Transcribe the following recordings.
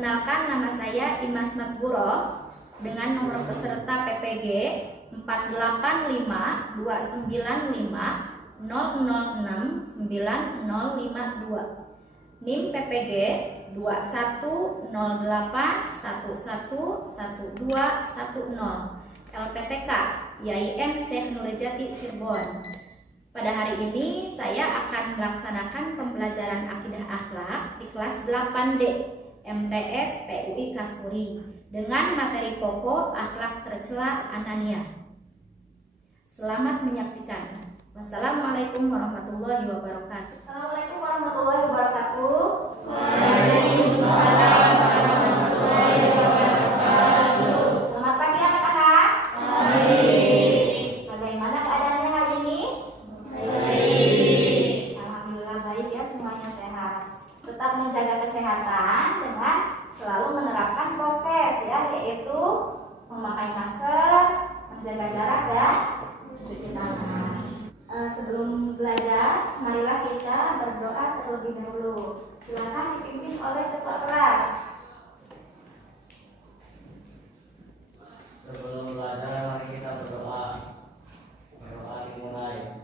Perkenalkan, nama saya Imas Masburo dengan nomor peserta PPG 485-295-006-9052. NIM PPG 210811111210. LPTK YIN Syekh Nurjati Cirebon. Pada hari ini saya akan melaksanakan pembelajaran akidah akhlak di kelas 8D MTS PUI Kasturi dengan materi pokok akhlak tercela anania. Selamat menyaksikan. Wassalamualaikum warahmatullahi wabarakatuh. Assalamualaikum warahmatullahi wabarakatuh. Waalaikumsalam warahmatullahi wabarakatuh. Selamat pagi anak-anak. Bagaimana keadaannya hari ini? Baik. Alhamdulillah baik ya, semuanya sehat. Tetap menjaga kesehatan dengan selalu menerapkan prokes ya, yaitu memakai masker, menjaga jarak dan cuci tangan. Sebelum belajar, marilah kita berdoa terlebih dahulu. Silakan dipimpin oleh ketua kelas. Sebelum belajar, mari kita berdoa. Berdoa dimulai.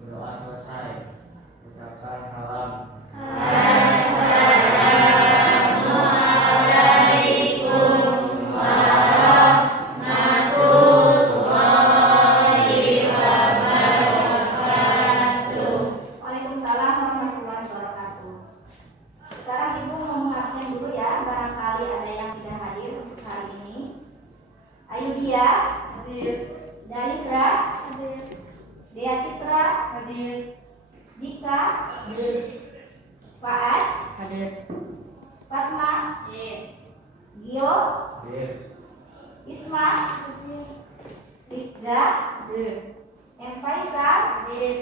Berdoa selesai, ucapkan salam. Waalaikumsalam warahmatullahi wabarakatuh. Sekarang Ibu mau mengabsen dulu ya, barangkali ada yang tidak hadir untuk hari ini. Ayudia hadir. Dalitra hadir. Dea Citra hadir. Dika hadir. Faad hadir. Fatma hadir. Gio Hadir. Isma hadir. Rizza hadir. M. Faisal hadir.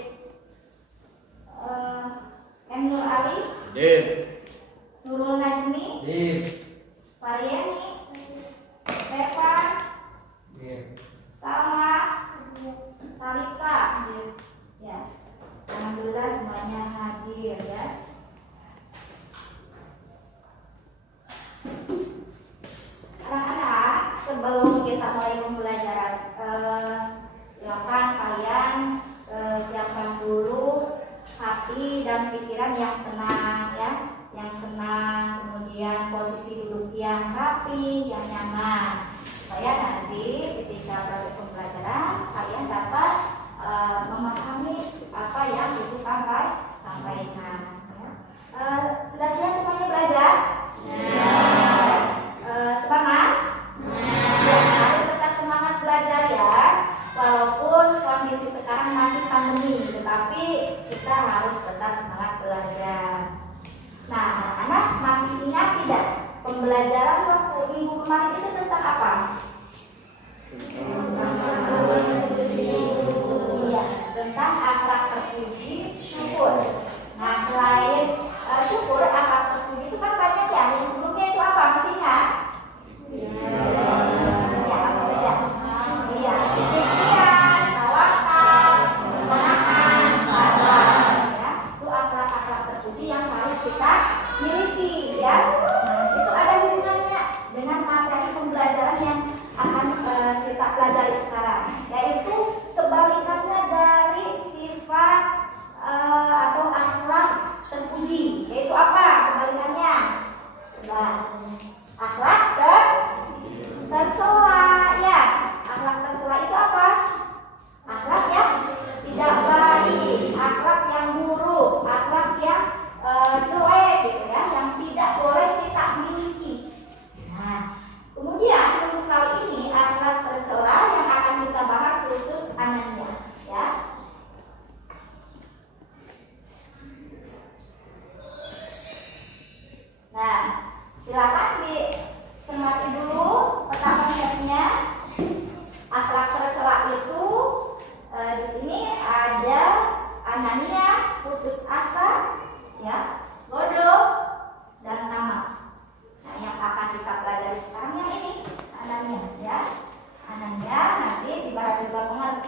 M. Nur Ali, Hadir. Nurul Najmi, Hadir. Faryani, Revan, Hadir. Salma, Talita, ya. Alhamdulillah semuanya hadir ya. Anak-anak, sebelum kita mulai pembelajaran, silakan kalian siapkan dulu hati dan pikiran yang tenang ya, yang senang, kemudian posisi duduk yang rapi, yang nyaman, supaya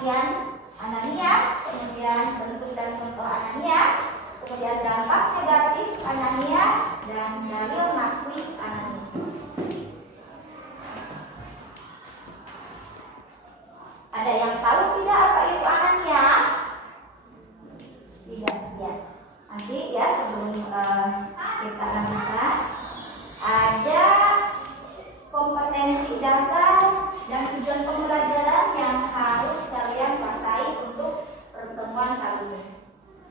pengertian Anania, kemudian bentuk dan contoh Anania, kemudian dampak negatif Anania, dan dalil nafsi Anania. Ada yang tahu tidak apa itu Anania? Tidak, ya. Nanti ya sebelum kita lanjutkan, ada kompetensi dasar dan tujuan pembelajaran yang harus kalian kuasai untuk pertemuan kali ini.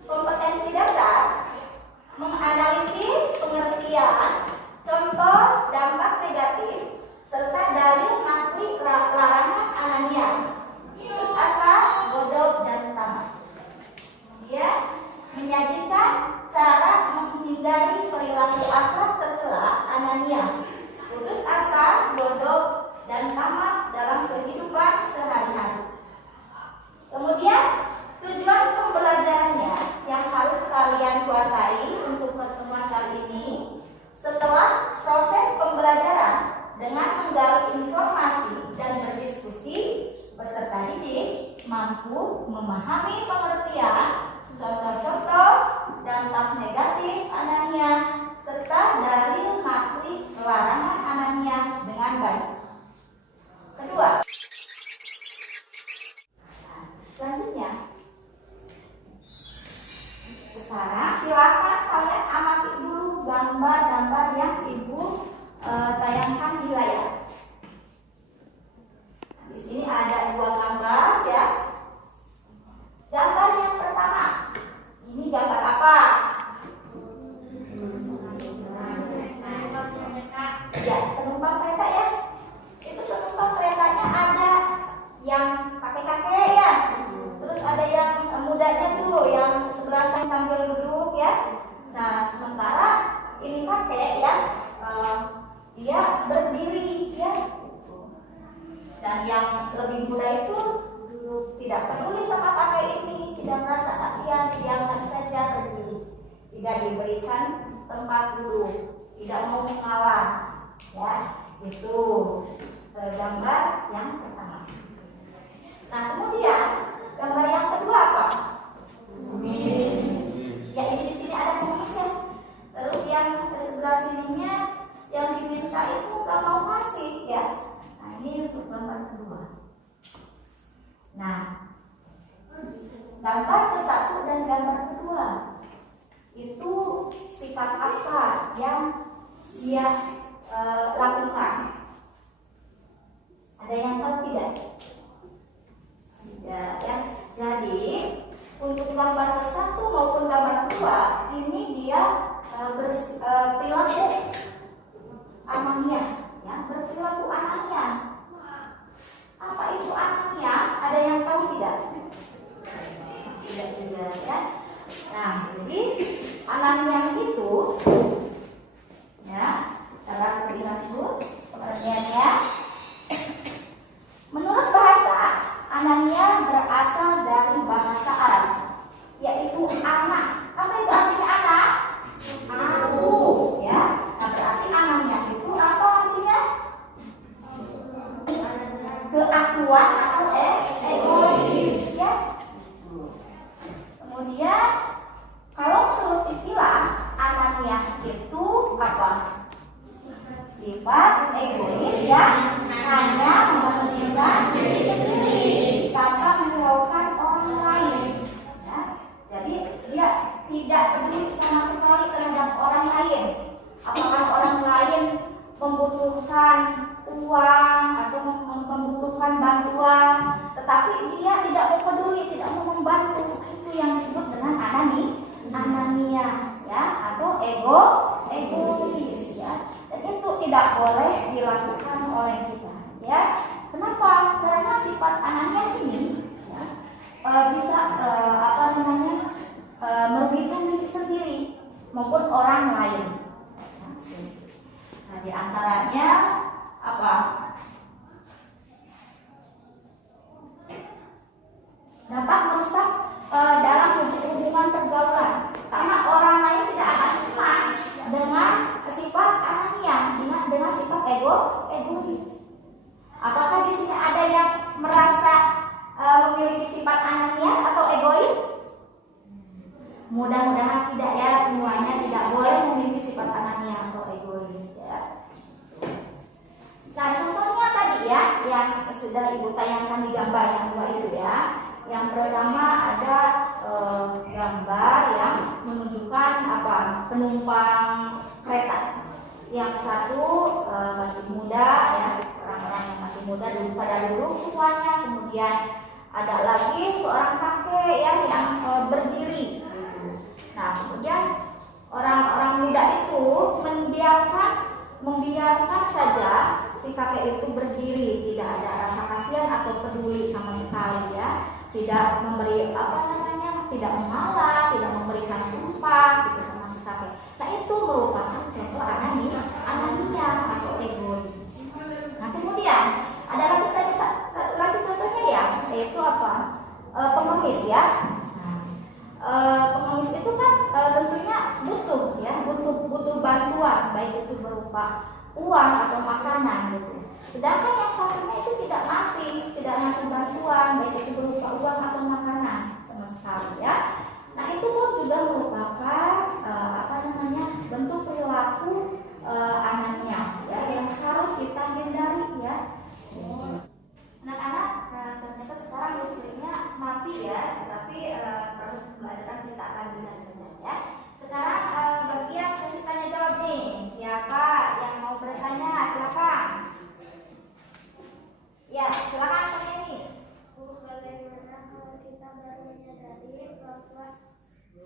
Kompetensi dasar menganalisis pengertian, contoh dampak negatif, serta dalil nafsi larangan Anania, putus asa, bodoh, dan tamat. Kemudian menyajikan cara menghindari perilaku akhlak tercela Anania, putus asa, bodoh, dan tamat dalam kehidupan sehari-hari. Kemudian tujuan pembelajarannya yang harus kalian kuasai untuk pertemuan kali ini. Setelah proses pembelajaran dengan menggali informasi dan berdiskusi, peserta didik mampu memahami pengertian, contoh-contoh, dampak negatif Anania, serta dalil nafsi larangan Anania dengan baik. Kedua, selanjutnya, sekarang silakan kalian amati dulu gambar-gambar yang Ibu tayangkan di layar. Di sini ada 2 gambar ya. Gambar yang pertama, ini gambar apa? Ya, penumpang kereta ya. Itu penumpang keretanya ada yang kakek-kakek ya. Terus ada yang mudanya tuh, yang sebelah sambil duduk ya. Nah, sementara ini kakek ya, dia berdiri ya. Dan yang lebih muda itu duduk, tidak peduli sama kakek ini, tidak merasa kasihan, diamkan saja berdiri. Tidak diberikan tempat duduk, tidak mau mengalah. Ya, itu gambar yang pertama. Nah, kemudian gambar yang kedua apa? Ya, ini di sini ada pengumisnya. Terus yang ke sebelah sininya yang diminta itu nggak mau ngasih ya. Nah, ini untuk gambar kedua. Nah, gambar ke-1 dan gambar kedua itu sifat apa yang dia lakukan? Ada yang tahu tidak? Tidak ya. Jadi untuk gambar ke-1 maupun gambar kedua ini dia perilaku Anania, ya, berperilaku Anania. Apa itu Anania? Ada yang tahu tidak? Tidak juga ya. Nah, jadi Anania itu ya, cara seperti pengertiannya. Menurut bahasa, Anania berasal dari bahasa Arab, yaitu anak. Apa itu artinya anak? Aku, ya. Nah, berarti Anania itu apa artinya? Keakuan atau egois, ya. Kemudian, kalau menurut istilah Anania itu apa? Sifat egois yang hanya mementingkan diri sendiri tanpa menghiraukan orang lain. Ya. Jadi dia tidak peduli sama sekali terhadap orang lain. Apakah orang lain membutuhkan uang atau membutuhkan bantuan, tetapi dia tidak mau peduli, tidak mau membantu. Itu yang disebut dengan Anania, ya, atau egois, ya. Dan itu tidak boleh dilakukan oleh kita, ya. Kenapa? Karena sifat Anania ini ya, bisa merugikan diri sendiri maupun orang lain. Nah, di antaranya apa? Dapat merusak dalam hubungan pergaulan, karena orang lain tidak akan senang dengan sifat Anania, dengan sifat egois. Apakah di sini ada yang merasa memiliki mudah-mudahan tidak ya, semuanya tidak boleh memiliki sifat anania atau egois ya. Nah contohnya tadi ya, yang sudah ibu tayangkan di gambar yang dua itu ya. Yang pertama ada gambar yang menunjukkan penumpang kereta. Yang satu masih muda ya, orang-orang yang masih muda pada duduk semuanya. Kemudian ada lagi seorang kakek ya yang berdiri. Nah kemudian orang-orang muda itu membiarkan saja si kakek itu berdiri, tidak ada rasa kasihan atau peduli sama sekali ya, tidak memberi tidak mengalah, tidak memberikan tempat gitu sama si kakek. Nah itu merupakan contoh anania atau egois. Nah kemudian ada lagi tadi satu lagi contohnya ya, yaitu pengemis ya. Pengemis itu kan tentunya butuh bantuan, baik itu berupa uang atau makanan gitu. Sedangkan yang satunya itu tidak ngasih bantuan, baik itu berupa uang atau makanan sama sekali ya. Nah itu pun juga merupakan bentuk perilaku anaknya ya, yang harus kita hindari ya. Anak-anak ternyata sekarang listriknya mati ya, tapi proses pembelajaran kita lanjutkan saja ya. Sekarang bagian sesi tanya jawab nih. Siapa yang mau bertanya? Silakan. Ya, silakan Kak ini. Bagaimana kalau kita baru menyadari bahwa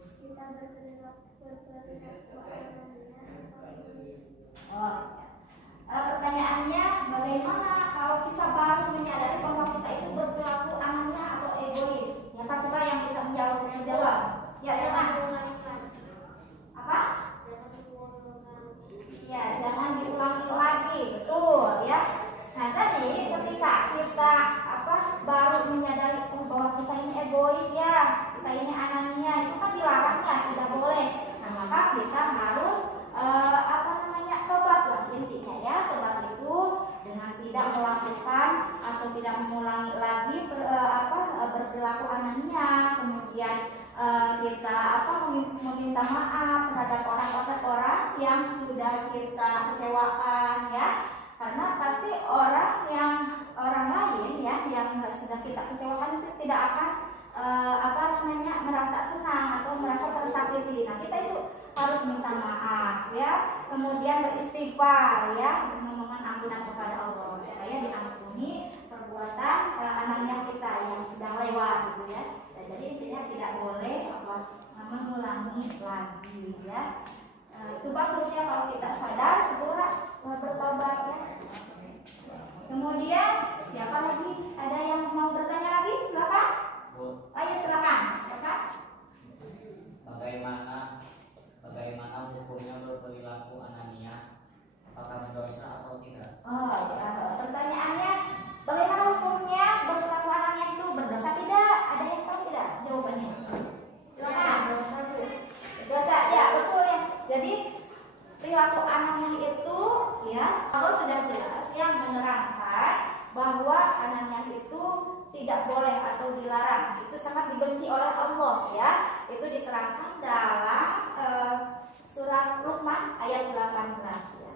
kita berperilaku pertanyaannya bagaimana kalau kita baru menyadari bahwa kita itu berperilaku anania atau egois? Ya Kak, coba yang bisa menjawab. Ya silakan. Apa? Ya, jangan diulangi lagi, betul ya. Nah jadi ketika kita baru menyadari bahwa kita ini egois ya, kita ini anania, itu kan dilarang ya, tidak boleh. Nah maka kita harus tobat lah intinya ya. Tobat itu dengan tidak melakukan atau tidak mengulangi lagi berperilaku anania. Kemudian kita meminta maaf terhadap orang yang sudah kita kecewakan ya. Karena pasti orang lain ya yang sudah kita kecewakan itu tidak akan merasa senang atau merasa tersakiti. Nah kita itu harus minta maaf ya, kemudian beristighfar ya, memohon ampunan kepada Allah supaya diampuni perbuatan anaknya kita yang sedang lewat gitu ya. Jadi intinya tidak boleh mengulangi lagi ya. Itu bagus ya kalau kita sadar segera bertobat ya. Kemudian siapa lagi? Ada yang mau bertanya lagi? Silakan. Ayo silakan. Silakan. Bagaimana hukumnya berperilaku anania? Apakah berdosa atau tidak? Pertanyaannya bagaimana hukumnya berperilaku anania itu berdosa tidak? Ada yang tahu tidak jawabannya? Silakan. Dosa ya, betul ya. Jadi perilaku anania itu ya, Allah sudah jelas yang menerangkan bahwa anania itu tidak boleh atau dilarang. Itu sangat dibenci oleh Allah ya. Itu diterangkan dalam surat Luqman ayat 18 ya.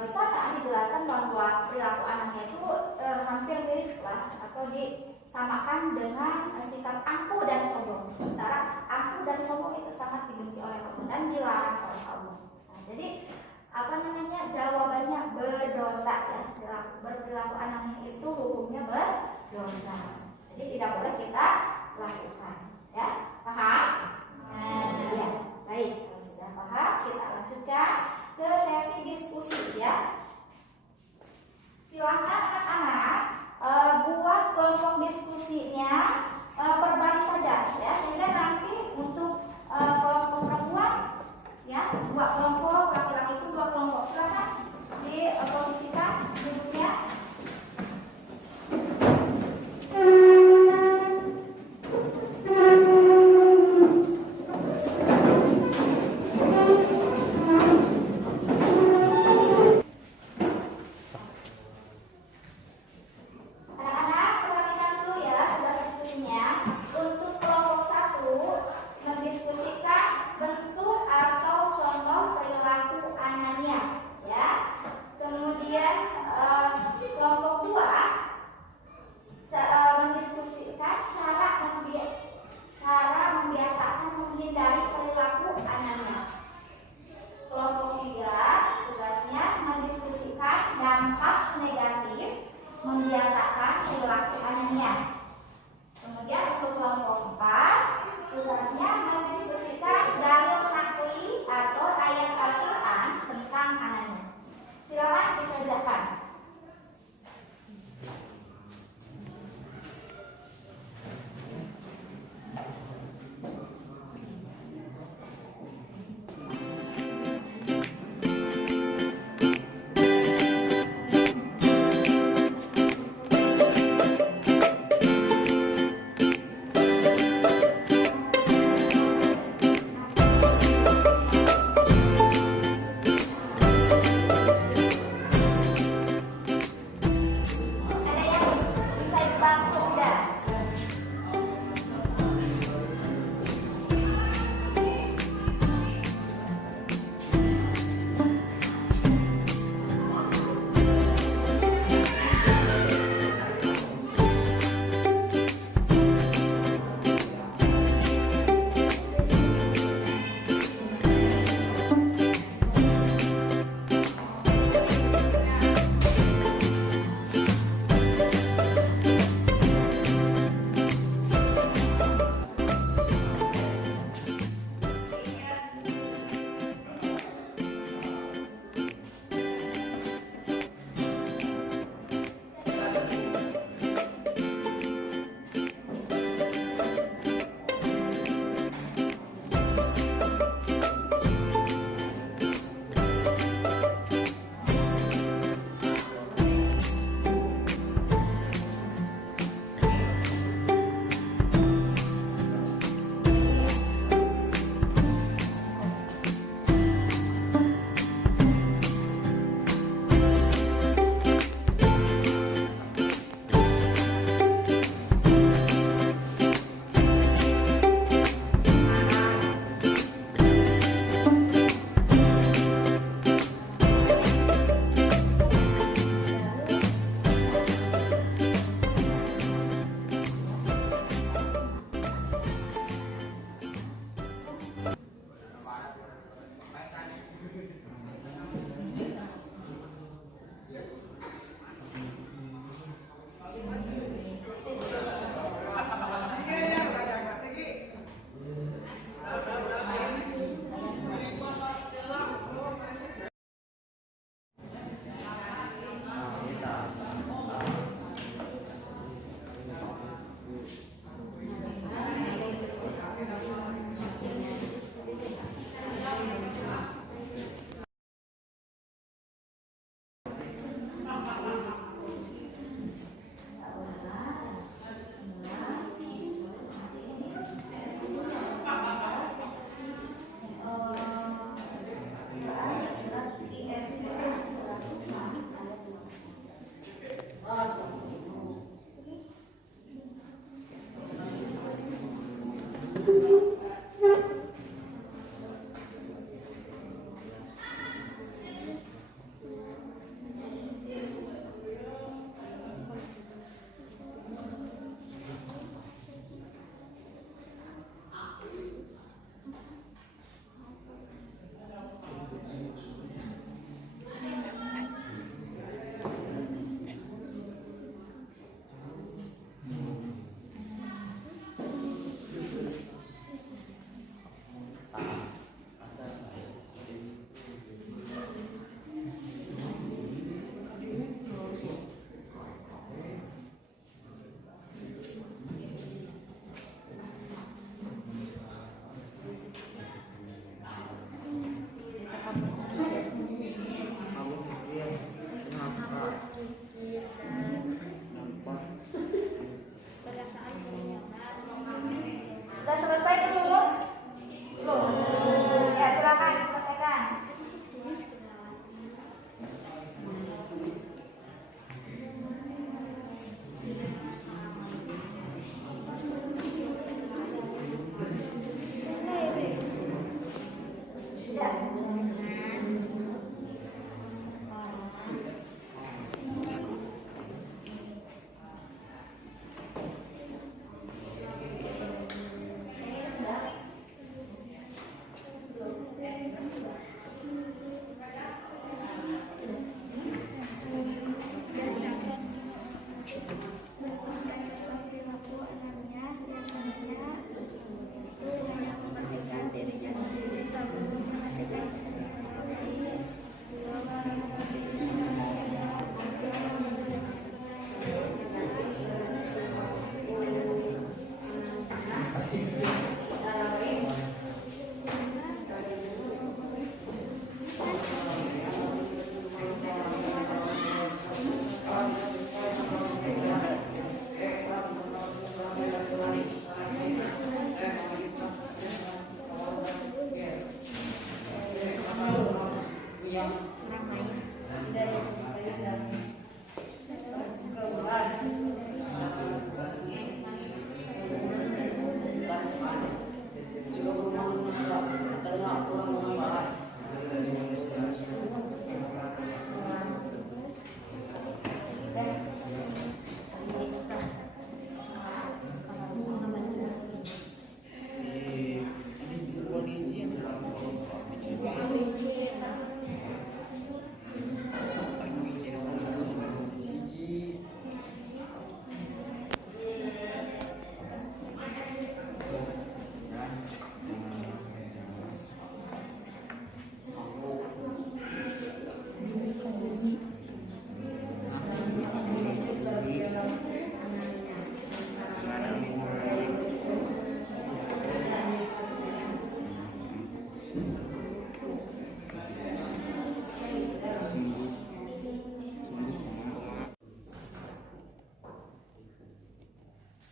Di sana dijelaskan bahwa perilaku anaknya itu hampir mirip lah atau disamakan dengan sikap angkuh dan sombong. Sementara angkuh dan sombong itu sangat dibenci oleh Allah dan dilarang oleh Allah. Nah, jadi jawabannya berdosa ya. Berperilaku anaknya itu hukumnya berdosa. Jadi tidak boleh kita lakukan ya. Paham? Ya, baik. Kalau sudah paham, kita lanjutkan ke sesi diskusi ya. Silahkan anak-anak buat kelompok diskusinya per baris saja ya, sehingga nanti untuk kelompok perempuan ya 2 kelompok, laki-laki itu 2 kelompok. Silahkan diposisikan duduknya. Sudah selesai belum? Belum. Ya, silakan diselesaikan.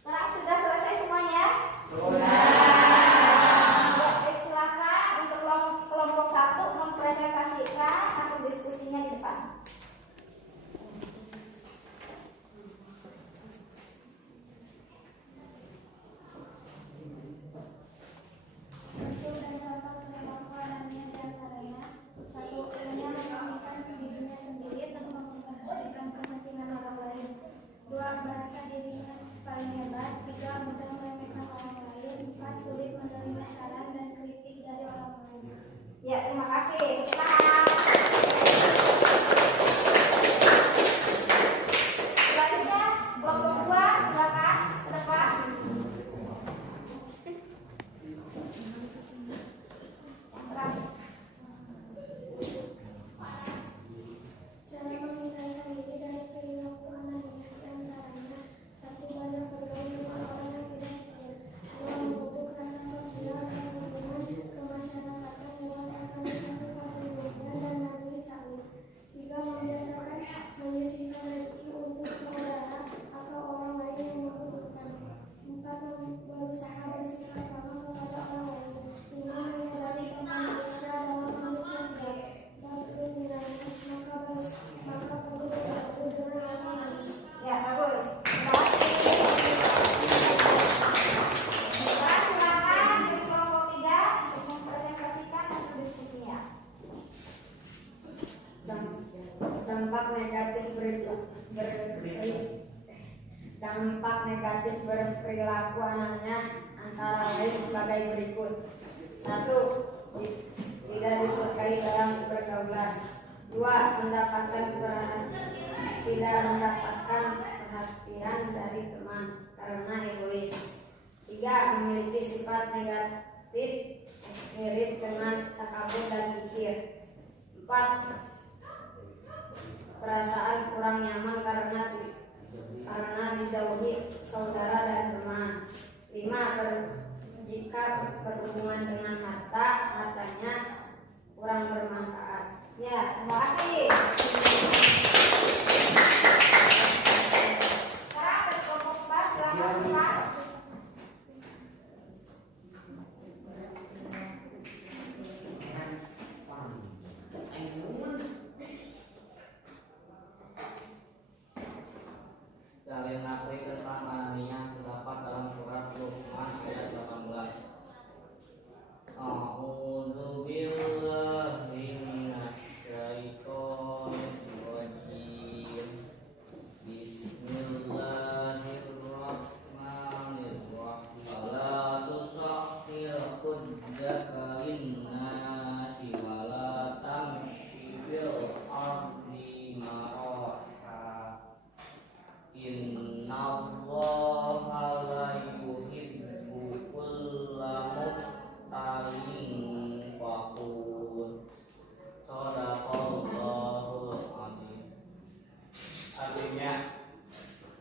Sekarang sudah selesai semuanya? Ya, silakan untuk kelompok 1 mempresentasikan hasil diskusinya di depan. Hasil dan contoh penerapannya diantaranya: 1. Ilmunya memahamikan dirinya sendiri tanpa memperhatikan kepentingan orang lain. 2. Merasa dirinya paling hebat. 3. Mudah meremehkan orang lain. 4. Sulit menerima saran dan kritik dari orang lain. Ya, terima kasih. Selamat. Selanjutnya, kelompok 2, silakan ke depan. Cara mengendalikan diri dari perilaku anaknya diantaranya: 1. Banyak bergaul dengan orang yang tidak setia. 2. Memupuk rasa sosial dan hubungan kemasyarakatan lewat organisasi kepribadian dan majelis taklim. 3. Membiasakan menyisihkan rezeki untuk saudara atau orang lain yang membutuhkan. 4. Berusaha bersikap ramah kepada orang lain. 5. Menyadari kemampuannya dalam hidup sosial. Dan keinginannya maka perlu berlaku dengan orang lain. Ya, bagus. Terima kasih. Sekarang silakan perilaku anaknya antara lain sebagai berikut. 1. Tidak disukai dalam pergaulan. 2. Tidak mendapatkan perhatian dari teman karena egois. 3. Memiliki sifat negatif mirip dengan takabur dan kikir. 4. Perasaan kurang nyaman karena dijauhi saudara dan teman. 5. Jika berhubungan dengan hartanya kurang bermanfaat. Ya, terima kasih. Sekarang ada kelompok 4, silakan Pak. Kalian nakli tentang Anania terdapat dalam surat Luqman ayat 18. A'udzu billahi minasyaitonir rajim. Bismillahirrahmanirrahim. La tusakhir khuddaka linnasi wa la tamshi fil ardi maraha. Innallaha la yuhibbu kulla mukhtalin fakhur. Shadaqallahul adzim. Artinya,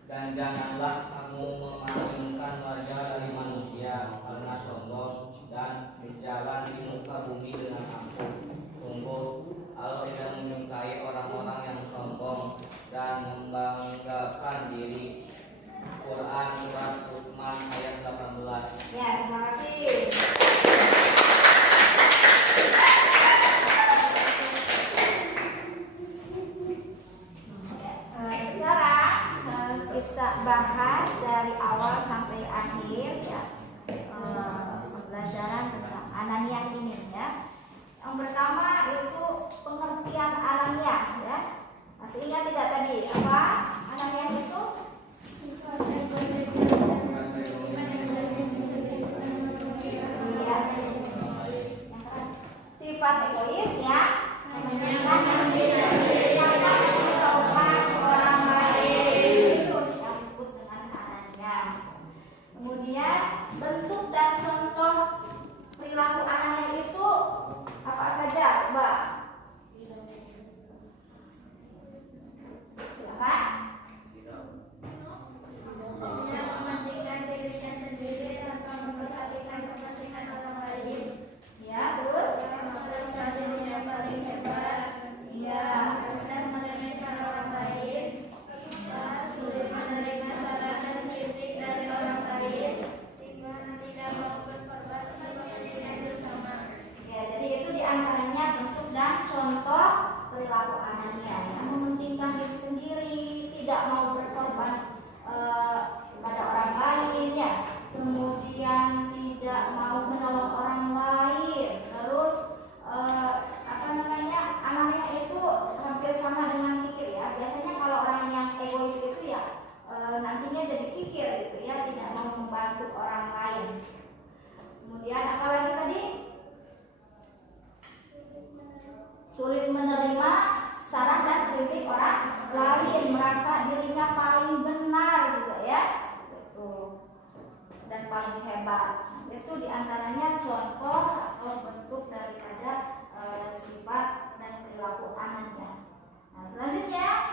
dan janganlah kamu memalingkan wajah dari manusia karena sombong dan berjalan di muka bumi dengan angkuh. Sungguh Allah tidak menyukai orang-orang yang sombong dan membanggakan diri. Quran surat Luqman ayat 18. Ya, terima kasih. Sekarang kita bahas dari awal sampai akhir ya, pembelajaran tentang Anania ini ya. Yang pertama itu pengertian Anania ya. Masih ingat tidak tadi apa Anania itu? Iya. Sifat egois ya, mementingkan diri sendiri tanpa menghiraukan orang lain. Itu yang disebut dengan Anania. Kemudian bentuk dan contoh perilaku Anania itu apa saja, Mbak? Silakan. Mementingkan dirinya sendiri tanpa memperhatikan kepentingan orang lain. Ya, terus? Merasa dirinya paling hebat. Iya. Dan meremehkan orang lain. Sulit menerima saran dan kritik dari orang lain. Tidak mau berkorban untuk kepentingan bersama. Ya, jadi itu diantaranya bentuk dan contoh perilaku Anania yang mementingkan diri sendiri, tidak mau berkorban kepada orang lain ya, kemudian tidak mau menolong orang lain, terus Anania itu hampir sama dengan kikir ya. Biasanya kalau orang yang egois itu ya nantinya jadi kikir gitu ya, tidak mau membantu orang lain. Kemudian apa lagi tadi? Sulit menerima saran dan kritik orang lain, merasa dirinya paling benar juga ya, betul, dan paling hebat. Itu diantaranya contoh atau bentuk daripada sifat dan perilaku Anania. Nah, selanjutnya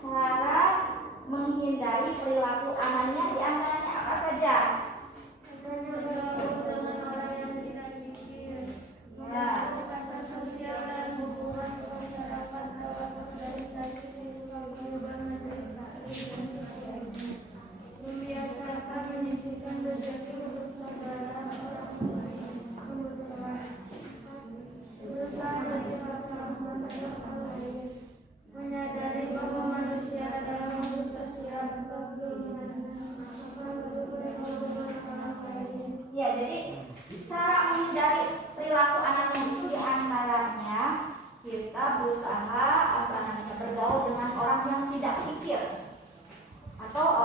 cara menghindari perilaku Anania diantaranya apa saja? Bergaul dengan orang yang tidak kikir. Melakukan sosial dan hubungan masyarakat lewat organisasi kehidupan menderita. Membiasakan menyisihkan rezeki untuk saudara orang kebutuhan. Berusaha bersilaturahmi dengan orang lain. Menyadari bahwa manusia adalah makhluk sosial atau Ya, jadi cara menghindari perilaku Anania itu diantaranya kita berusaha bergaul dengan orang yang tidak kikir atau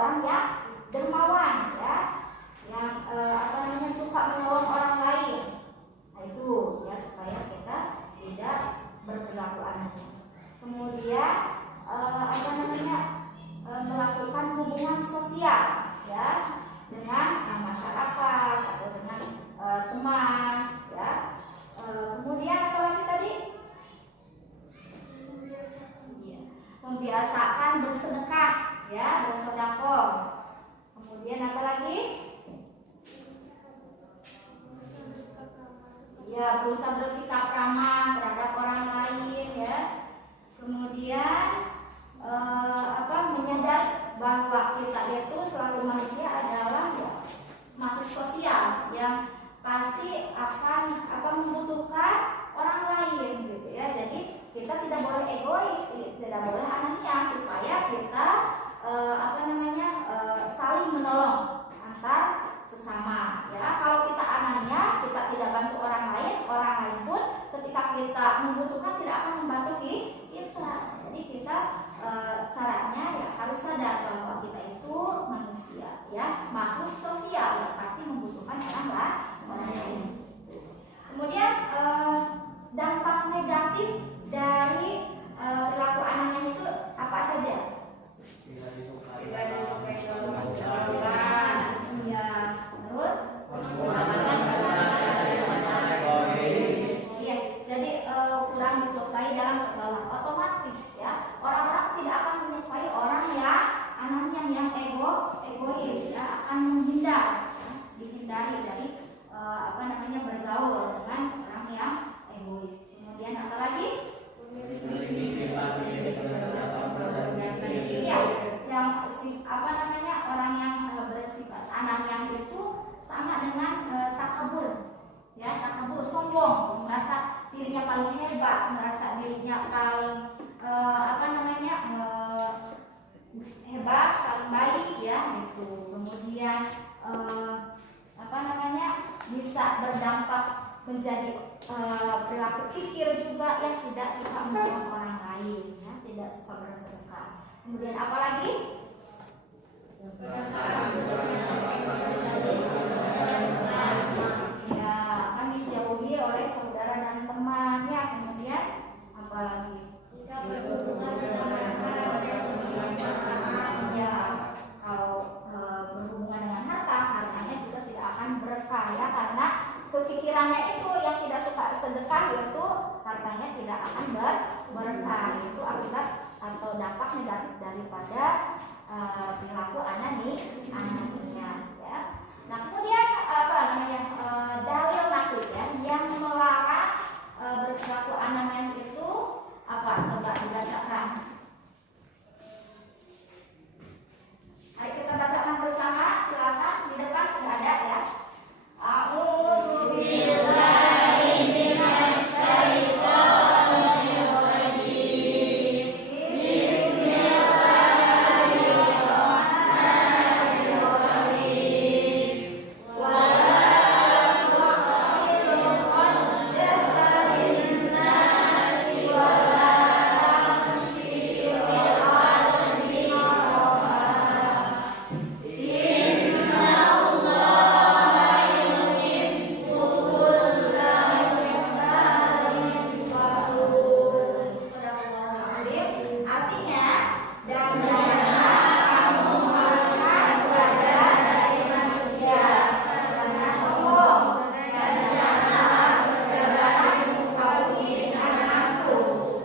ya berusaha bersikap ramah terhadap orang lain ya. Kemudian menyadari bahwa kita itu selalu manusia adalah ya makhluk sosial yang pasti akan membutuhkan orang lain gitu ya. Jadi kita tidak boleh egois, tidak boleh anania, supaya kita saling menolong antar sesama ya. Kalau kita anania, kita tidak bantu orang lain pun ketika kita membutuhkan tidak akan membantu kita. Jadi kita caranya ya harus sadar bahwa kita itu manusia ya, makhluk sosial yang pasti membutuhkan orang lain. Kemudian dampak negatif dari perilaku anaknya itu apa saja? Tidak disukai. Tidak disukai pergaulan. Ya, terus iya, jadi kurang disukai dalam pergaulan. Otomatis ya, orang-orang tidak akan menyukai orang yang anaknya yang egois ya, akan dihindari dari bergaul dengan orang yang egois. Kemudian apa lagi? Iya, yang orang yang bersifat anaknya itu sama dengan takabur, ya takabur, sombong, merasa dirinya paling hebat, merasa dirinya paling hebat, paling baik, ya gitu. Kemudian bisa berdampak menjadi perilaku kikir juga, yang tidak suka menolong orang lain, ya, tidak suka bersedekah. Kemudian apa lagi? Ya, akan dijauhi oleh saudara dan temannya. Kemudian apa lagi? Ya, kalau berhubungan dengan hartanya juga tidak akan berkah, ya, karena kekikirannya itu yang tidak suka sedekah itu hartanya tidak akan berkah. Itu akibat atau dampak negatif daripada perilaku anania, ya. Nah, kemudian dalil naklid, ya, yang melarang berperilaku anania itu apa? Coba dibacakan. Ayo kita bacakan bersama, silakan, di depan sudah ada, ya. A'udzu billahi minasy syaithanir rajim. Bismillahirrahmanirrahim. Wala tuqsilu qaddaka linnasi wala tumsi fil ardi maraha. Inna Allaha yuhibbu kulla mukhtalin fakhur. Artinya, dan janganlah kamu melihat wajah dari manusia karena sombong, dan janganlah berjalan mengkauli anakku.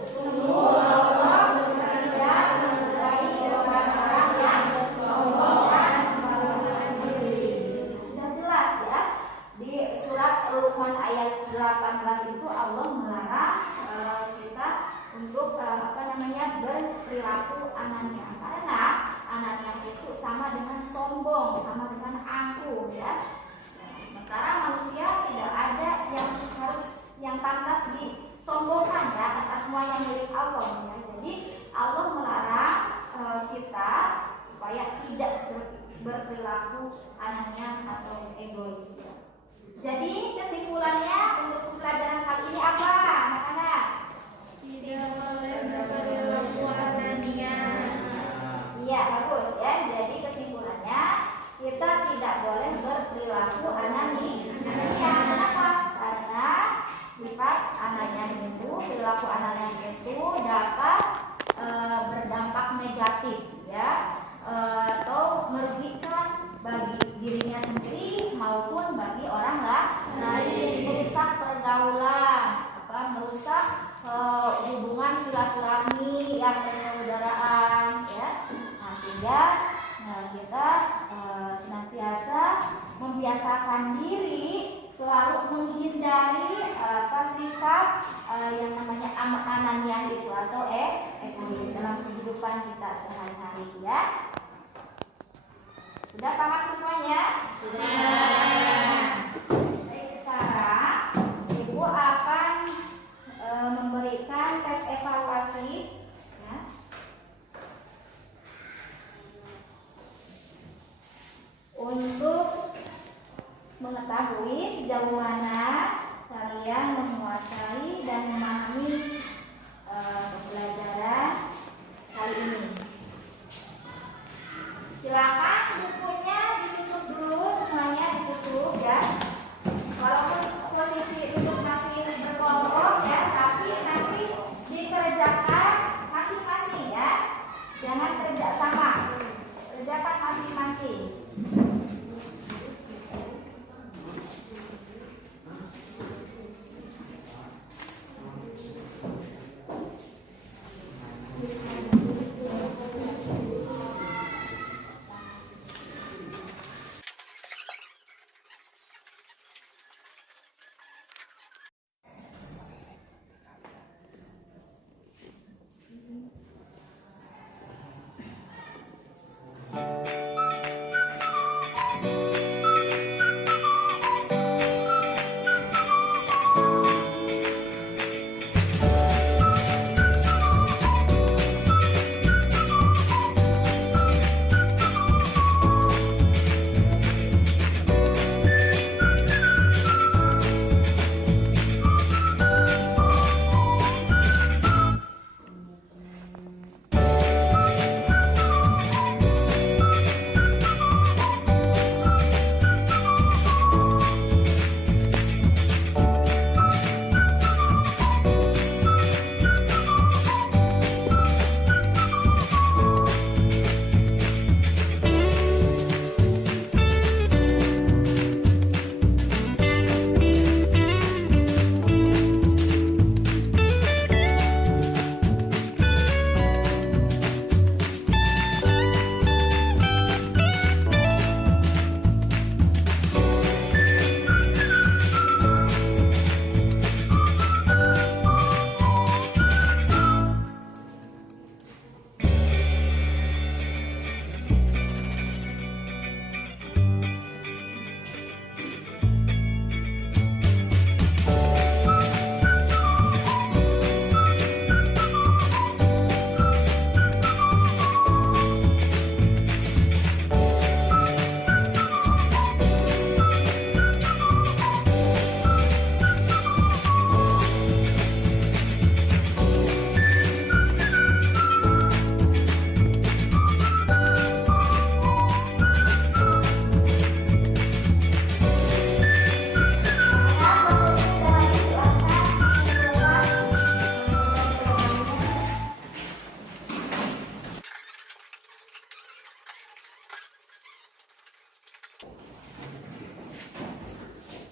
Sungguh Allah bekerja menggilai orang-orang yang sombong dan mengagungkan diri. Sudah jelas, ya, di surat Luqman ayat 18 itu Allah melarang kita untuk berperilaku anania, karena anania itu sama dengan sombong, sama dengan angkuh, ya. Sementara manusia tidak ada yang pantas disombongkan, ya, karena semuanya milik Allah, ya. Jadi Allah melarang kita supaya tidak berperilaku anania atau egois, ya. Jadi kesimpulannya untuk pelajaran kali ini apa, anak-anak? Tidak boleh berperilaku anania. Iya, bagus, ya. Jadi kesimpulannya kita tidak boleh berperilaku anania. Kenapa? Karena sifat anania itu, perilaku anania itu dapat berdampak negatif, ya, atau merugikan bagi dirinya sendiri maupun bagi orang lain, merusak pergaulan, merusak hubungan silaturahmi, ya, persaudaraan, ya. Nah, sehingga kita senantiasa membiasakan diri selalu menghindari sikap yang namanya ananiah itu atau egois dalam kehidupan kita sehari-hari ya. Sudah paham semuanya? Sudah. Baik, sekarang Ibu akan memberikan tes evaluasi ya. Untuk mengetahui sejauh mana kalian menguasai dan memahami pembelajaran kali ini. Silakan bukunya ditutup dulu, semuanya ditutup ya. Walaupun posisi duduk masih berkelompok ya, tapi nanti dikerjakan masing-masing ya. Jangan kerja sama, kerjakan masing-masing.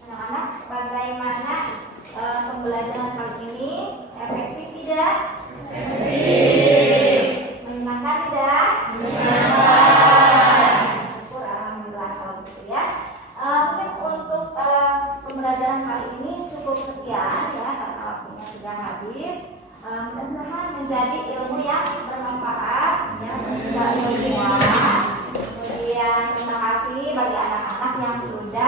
Anak-anak, bagaimana pembelajaran kali ini? Efektif tidak? Efektif. Menyenangkan tidak? Menyenangkan. Syukur, alhamdulillah kalau gitu ya. Mungkin untuk pembelajaran kali ini cukup sekian ya, karena waktunya sudah habis. Mudah-mudahan menjadi ilmu yang bermanfaat ya bagi kita semua. Kemudian terima kasih bagi anak-anak yang sudah